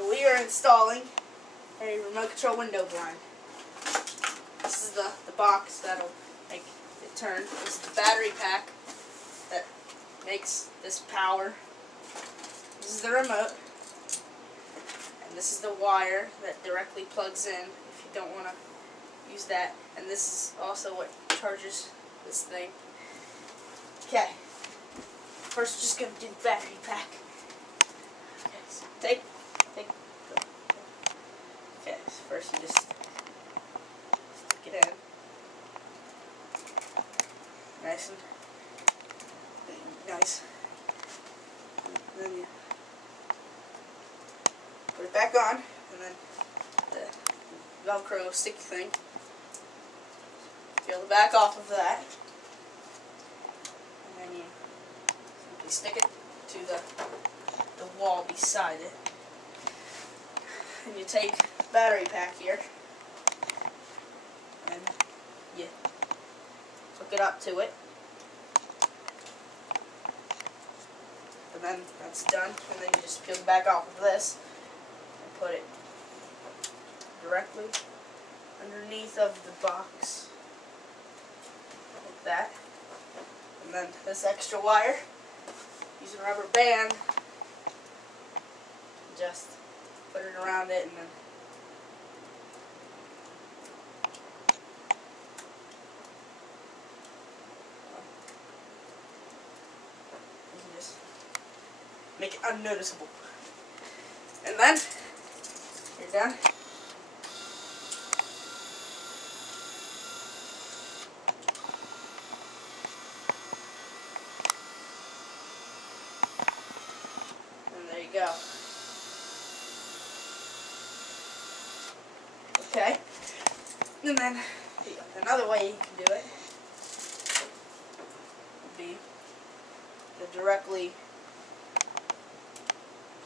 So we are installing a remote control window blind. This is the box that'll make it turn. This is the battery pack that makes this power. This is the remote. And this is the wire that directly plugs in if you don't want to use that. And this is also what charges this thing. Okay. First, we're just going to do the battery pack. Okay, so take. Okay, so first you just stick it in. Nice. And then you put it back on, and then the Velcro sticky thing. Peel the back off of that. And then you simply stick it to the wall beside it. And you take the battery pack here and you hook it up to it. And then that's done. And then you just peel the back off of this and put it directly underneath of the box. Like that. And then this extra wire, use a rubber band, just put it around it, and then you can just make it unnoticeable. And then you're done. And there you go. Okay, and then another way you can do it would be directly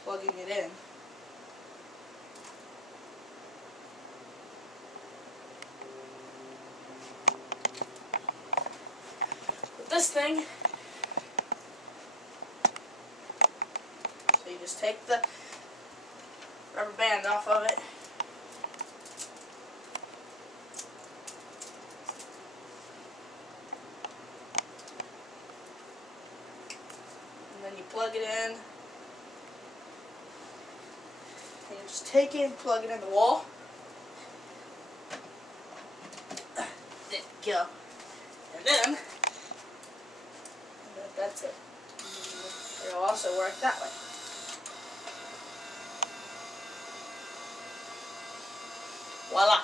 plugging it in. With this thing, so you just take the rubber band off of it. And then you plug it in, and you just take it and plug it in the wall. There you go. And then, that's it. It'll also work that way. Voila!